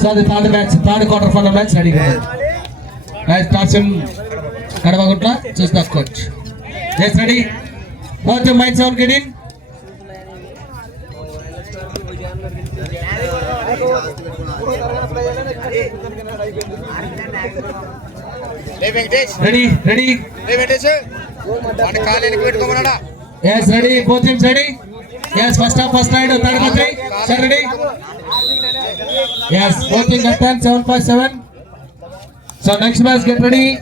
So the third quarter final match ready. Nice starts in Kadavagutla. Choose the coach. Yes, ready. Both the mics on, get in. Ready. Yes, ready. Both teams ready. Yes, first half, first side, third by three. Sir, ready? Yes, both teams at 10, 7-5-7. So next match, get ready.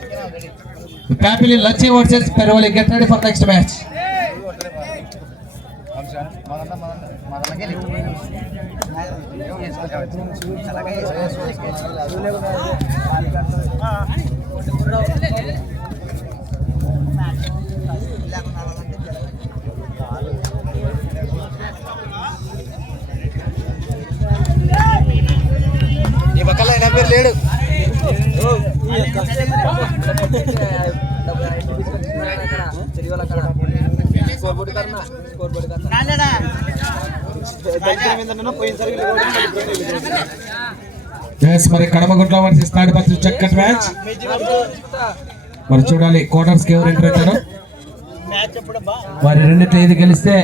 Papili Lachi versus Peroli. Get ready for next match. లేడు మరి కడమగుట్ల వర్సెస్ తాడిపత్రి చక్కటి మ్యాచ్. మరి చూడాలి క్వార్టర్స్ కి ఎవరు ఎంటర్ అవుతారో. వారి రెండిట్లో ఏది గెలిస్తే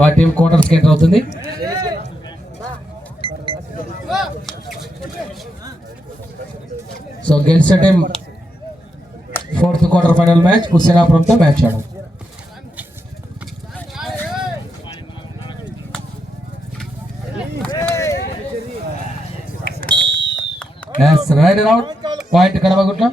వారి టీం క్వార్టర్స్ కి ఎంటర్ అవుతుంది. సో గెలిచే team fourth quarter final match కుసేనాపురంతో మ్యాచ్ ఆడాలి. Right round point Kadamagutla.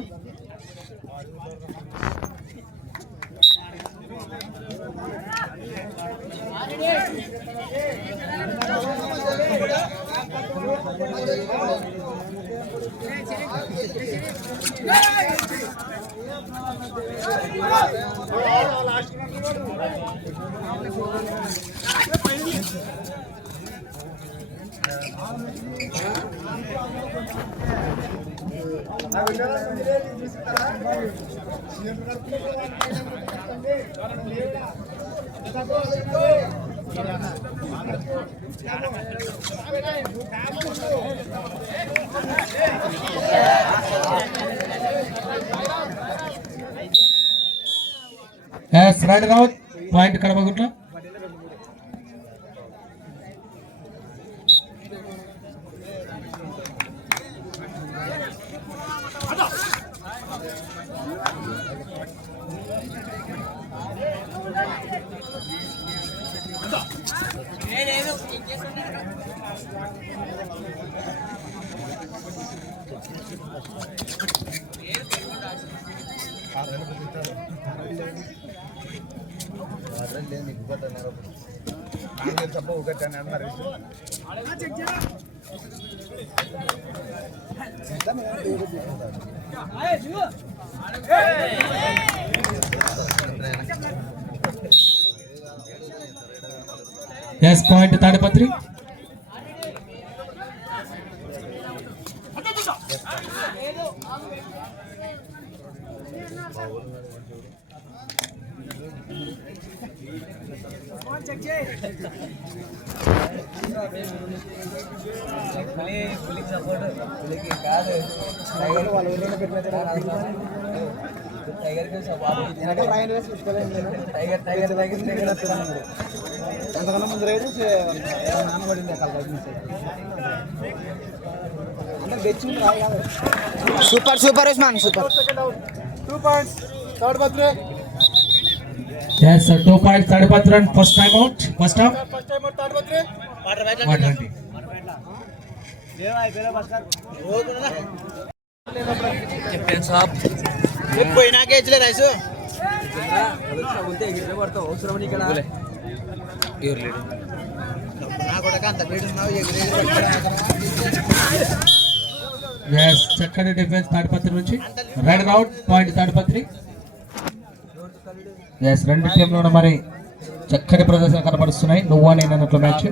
Right round point Kadamagutla. Yes point Tadipatri. Super Usman super. 2 points Tadipatri. Yes, sir. 2 points Tadipatri. First time out. First half. Tadipatri. Captain సాబ్ పోయినా కేజ్లే రైసు అవసరం ఇక్కడ నా కూడా అంత లేడున్నావు. చక్కని డిఫెన్స్ తాడిపత్రి నుంచి. Right round point Tadipatri. రెండు టీంలో మరి చక్కటి ప్రదర్శన కనబడుతున్నాయి. నువ్వా నేను అన్నట్లు మ్యాచ్.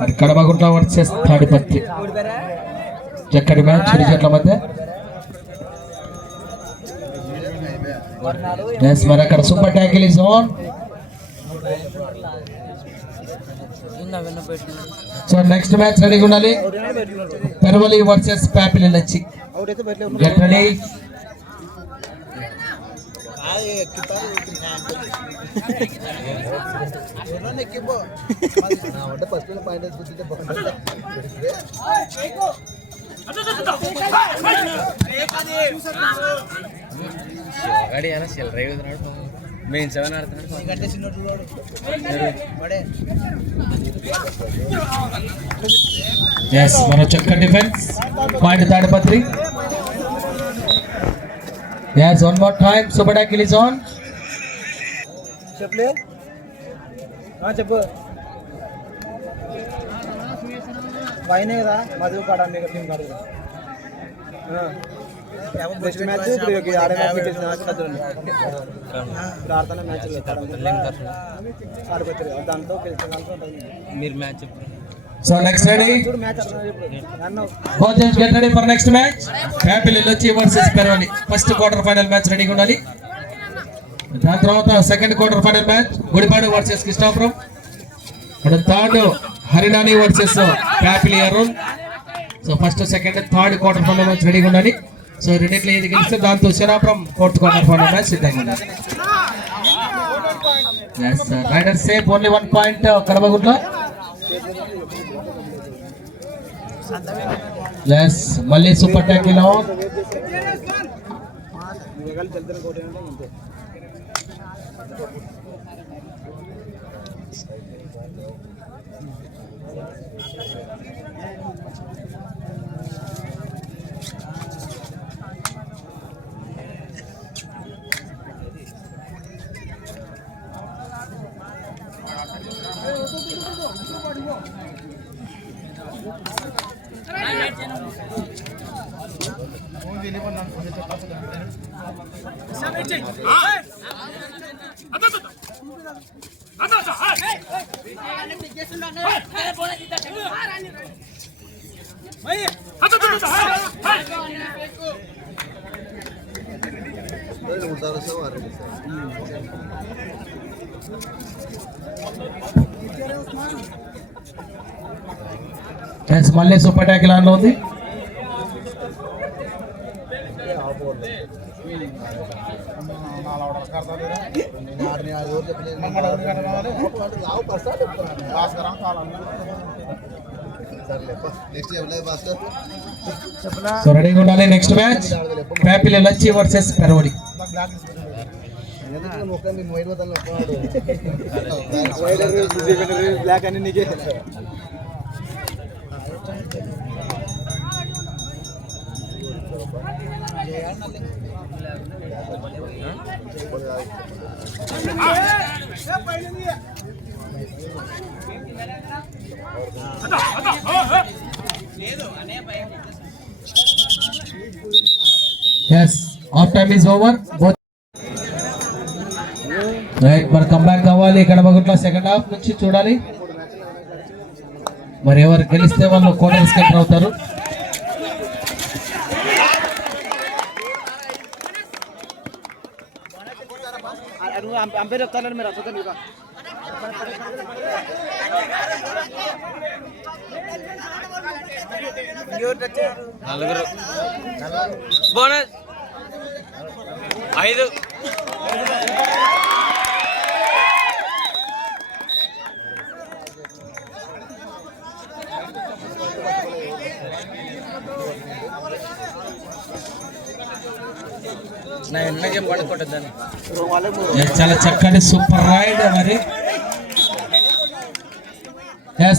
మరి కడమగుట్ల వర్సెస్ తాడిపత్రి చక్కటి మ్యాచ్ ఇరు జట్ల మధ్య. మరి అక్కడ super tackle is on. So next match రెడీగా ఉండాలి. పెరవలి వర్సెస్ ప్యాపిలి లచ్చి. Get ready. ఎస్, మరో చక్క defence. Point Tadipatri. Yes, one more time. Super tackle is on. చెప్పు పైనే కదా మధు కాడ టీం కాదు. నెక్స్ట్ మ్యాచ్ ఇప్పుడు ఆడే మ్యాచ్ ఆడుతున్న మ్యాచ్ ఆడిపోతారు దాంతో మీరు match. So next ready. Both teams get ready for next match. Papili Lachi versus Pervali. First quarter final match ready గా ఉండాలి. దాని తర్వాత second quarter final match Gudipadu versus Krishnapuram. Third Harinani versus Pyapili Arun. So first second third quarter final match రెడీగా ఉండాలి. So రెండిట్లో ఇది గెలిస్తే దాంతో Shanapuram fourth quarter final match సిద్ధంగా ఉండాలి. రైడర్ సేఫ్ ఓన్లీ 1 పాయింట్ కడబగుట్లో. Yes, మళ్ళీ సూపర్ ట్యాకిల్ ఆన్. మళ్ళీ సూపర్ ట్యాకిల్ ఆన్ లో ఉంది. సో రెడీగా ఉండాలి. Next match Pyapili Lacchi versus Peravali. Block అని నీకే Yes, half time is over. Right, మరి కంబ్యాక్ కావాలి. ఇక్కడ బగుట్ల సెకండ్ హాఫ్ నుంచి చూడాలి. మరి ఎవరు గెలిస్తే వాళ్ళు క్వార్టర్స్ ఎంటర్ అవుతారు. అంపైర్ చెప్తాను మీరు అసలు నలుగురు బోనస్ 5. చాలా చక్కటి సూపర్ రైడ్. మరి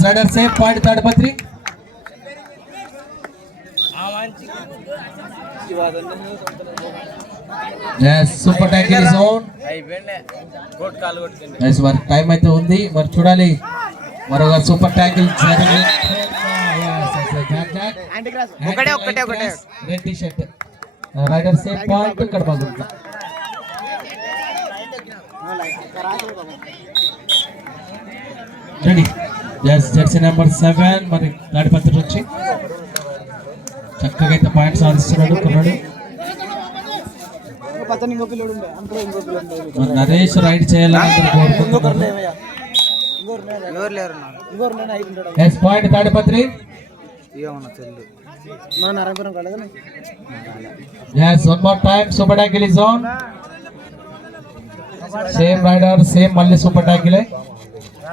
rider safe point Tadipatri. Super tackle zone. మరి టైం అయితే ఉంది, మరి చూడాలి. మరొక super tackle red T shirt rider safe point ఇక్కడ బాగుంటుంది. రెడీ. జెర్సీ నెంబర్ 7 మరి తాడిపత్రి నుంచి చక్కగా అయితే పాయింట్ సాధిస్తున్నాడు కుర్రాడు. పక్కన ఇంకో పిల్లడు ఉండే, అందులో ఇంకో పిల్లడు నరేష్ రైడ్ చేయాలని కోరుకుంటున్నారు. ఎవరు లేరు ఎస్ పాయింట్ తాడిపత్రి. ఏమన్నా చెల్లి మన నారాయణపురం కాలేదా yes one more time super tackle is on. Same raider same మళ్ళీ సూపర్ ట్యాకిలే.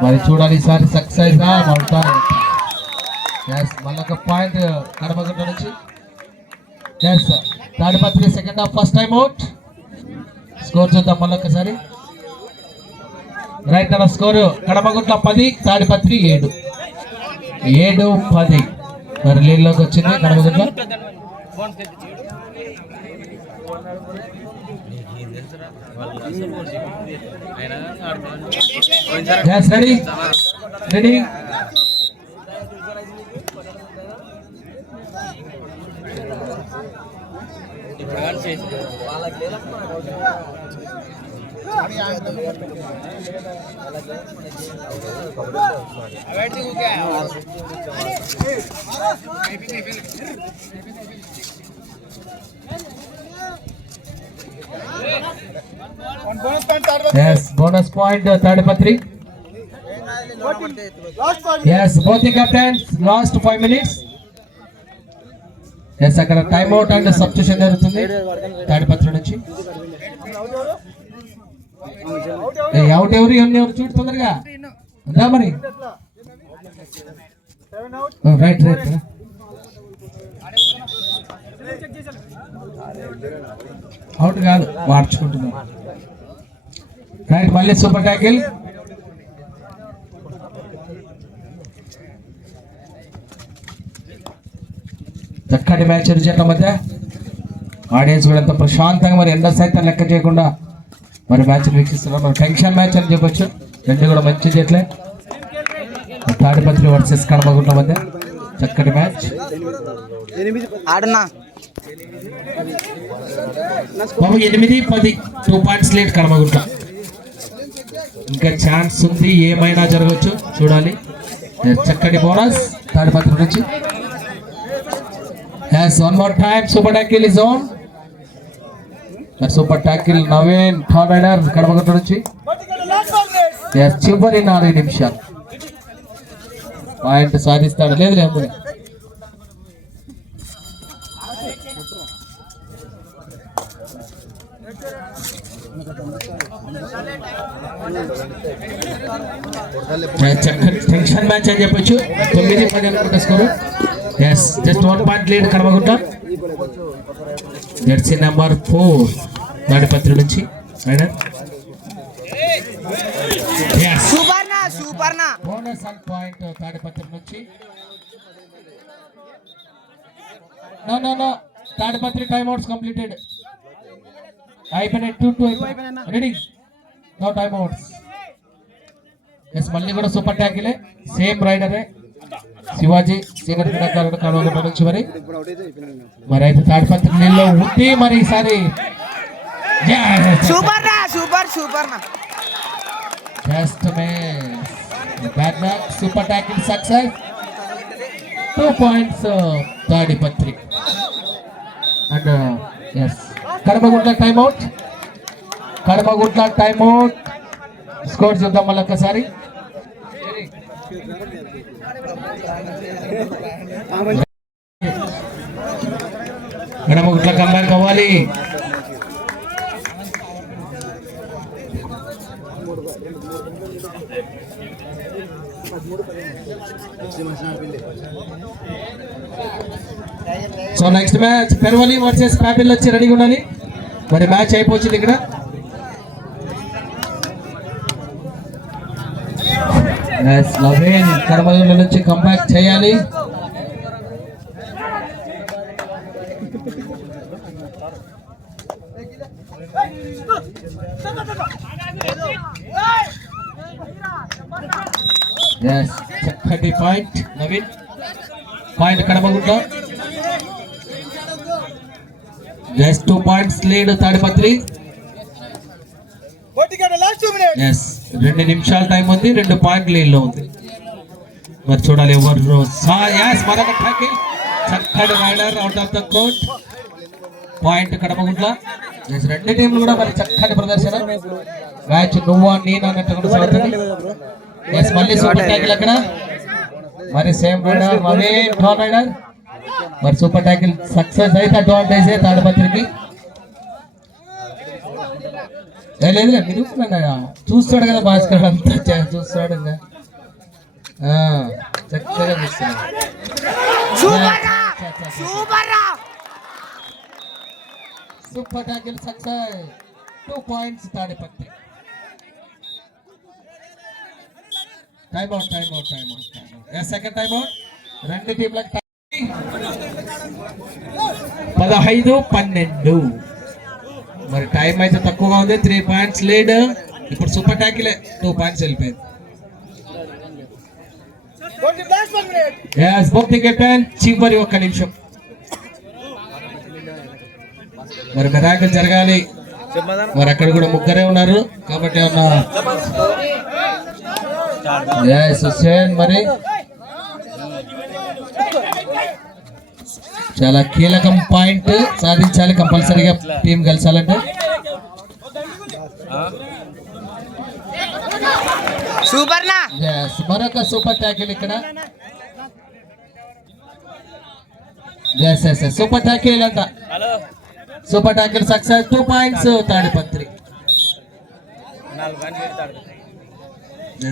మరి చూడాలి ఈసారి సక్సెస్ మళ్ళీ ఒక పాయింట్ కడపగుంట నుంచి. Yes Tadipatri second half first time out. Score చూద్దాం మళ్ళీ ఒకసారి. రైట్ అన్న స్కోరు కడపగుంట 10 తాడిపత్రి 7-10. మరి లీడ్లోకి వచ్చింది Kadapagunta. Ready ready bonus point Tadipatri. Yes, both the captains last 5 minutes. Yes, అక్కడ టైమ్ అవుట్ అండ్ సబ్స్టిట్యూషన్ జరుగుతుంది తాడిపత్రి నుంచి. అవుట్ ఎవరు చూడు తొందరగా రా మరి. రైట్ రైట్ అవుట్ కాదు మార్చుకుంటున్నాం. రైట్ మళ్ళీ సూపర్ ట్యాకిల్. చక్కటి మ్యాచ్ ఇరు జట్ల మధ్య. ఆడియన్స్ కూడా ఎంతో ప్రశాంతంగా మరి ఎండ సైతం లెక్క చేయకుండా మరి మ్యాచ్ వీక్షిస్తున్నారు. మరి టెన్షన్ మ్యాచ్ అని చెప్పొచ్చు. రెండు కూడా మంచి జట్లే. తాడిపత్రి వర్సెస్ కడపగుంట మధ్య చక్కటి మ్యాచ్. 8-10 2 పాయింట్స్ లీడ్ కడపగుంట. ఇంకా ఛాన్స్ ఉంది, ఏమైనా జరగచ్చు చూడాలి. చక్కటి బోనస్ తాడిపత్రి నుంచి. Yes, one more time super tackle is on. That super tackle Naveen third rider కడపగుంట నుంచి. Yes, చివరి 4 నిమిషాలు పాయింట్ సాధిస్తాడు. లేదు లేదు టెన్షన్ మ్యాచ్ అని చెప్పొచ్చు. 9-10 అనుకుంటా score. Yes, just 1 point lead Kadapagunta. Jersey number 4 Tadipatri నుంచి raider. Bonus and point Tadipatri నుంచి. No, Tadipatri time outs completed. అయిపోయినాయి 2-2 ready. No time outs. Yes మళ్ళీ కూడా సూపర్ ట్యాకిలే సేమ్ రైడరే శివాజీ సీనియర్ క్రీడాకారుడు కడపగుంట నుంచి. మరి అయితే తాడిపత్రి నీళ్ళు ఉంది మరి ఈసారి. Just miss. Back back super tackle success. 2 points Tadipatri. And yes Kadapagunta time out. Kadapagunta time out. Score చూద్దాం మళ్ళీ ఒక్కసారి. కడపగుంట కంబ్యాక్ అవ్వాలి. So next match Peravali versus Pyapil వచ్చి రెడీగా ఉండాలి. మరి మ్యాచ్ అయిపోయింది ఇక్కడ. నవీన్ కడపగుంట నుంచి కంబ్యాక్ చేయాలి. చక్కటి point Naveen. Point Kadapagunta. Just 2 points lead Tadipatri. 2 నిమిషాల టైం ఉంది. 2 పాయింట్ లీడ్ లో ఉంది. మరి చూడాలి ఎవరు. మరొక ట్యాకిల్ చక్కటి raider out of the court. Point Kadapagunta. రెండు టీంలు కూడా మరి చక్కటి ప్రదర్శన. మ్యాచ్ నువ్వా నేను అన్నట్టు కూడా సాగుతుంది. ఎస్ మళ్ళీ సూపర్ ట్యాకిల్ అక్కడ మరి సేమ్ కూడా మళ్ళీ డ్రా రైడర్ మరి సూపర్ ట్యాకిల్ సక్సెస్ అయితే అడ్వాంటేజ్ తాడిపత్రికి లేదు మీరు చూస్తాడు కదా భాస్కర్ అంతా చూస్తాడు ఇంకా చక్కగా super tackle success 2 points Tadipatri time out second time out రెండు టీంలకు 15-12 మరి టైం అయితే తక్కువగా ఉంది 3 పాయింట్స్ లీడ్ ఇప్పుడు సూపర్ ట్యాకిలే 2 పాయింట్స్ వెళ్ళిపోయింది కెప్టెన్ చివరి 1 నిమిషం మరి మిరాకిల్ జరగాలి మరి అక్కడ కూడా ముగ్గురే ఉన్నారు కాబట్టి హుస్సేన్ మరి చాలా కీలకం పాయింట్ సాధించాలి కంపల్సరీగా టీం గెలిచాలంటే మరొక సూపర్ ట్యాకిల్ ఇక్కడ సూపర్ ట్యాకిల్ అంట super tackle success 2 points Tadipatri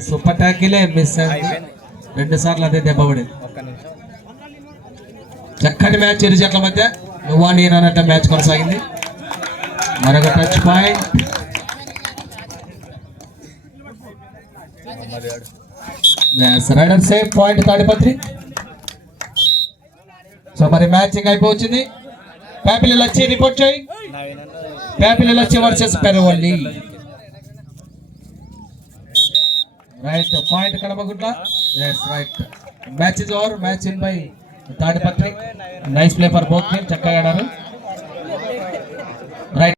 super ట్యాకిలే మిస్ అయింది 2 సార్లు అదే దెబ్బ పడింది చక్కటి మ్యాచ్ ఇరు జట్ల మధ్య నువ్వా నేను అన్నట్టు మ్యాచ్ కొనసాగింది మరొక touch point raider safe point Tadipatri so మరి మ్యాచింగ్ అయిపోయింది ప్యాపిల్ వచ్చి రిపోర్ట్ చేయి ప్యాపిల్ వచ్చి versus Peravalli right point Kadapagutla right match is over match in by Tadipatri nice play for both team చక్కగా ఆడారు రైట్